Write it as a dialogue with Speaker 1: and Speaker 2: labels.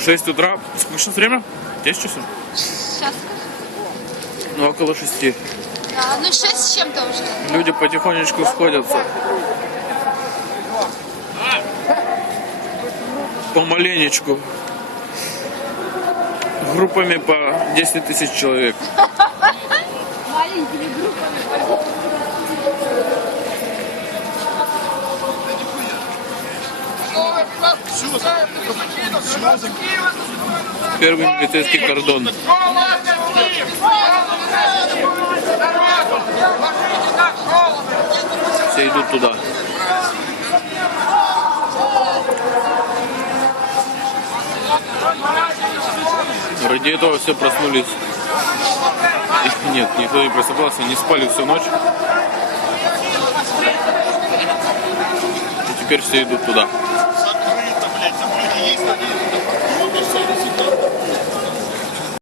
Speaker 1: В 6 утра. Сколько сейчас время? 10 часов?
Speaker 2: Сейчас.
Speaker 1: Ну, около 6.
Speaker 2: Да, ну 6 с чем-то уже.
Speaker 1: Люди потихонечку сходятся. Помаленечку. Группами по 10 тысяч человек.
Speaker 2: Маленькими группами.
Speaker 1: Первый милицейский кордон. Все идут туда. Ради этого все проснулись. Нет, никто не просыпался, не спали всю ночь. И теперь все идут туда.
Speaker 3: isso de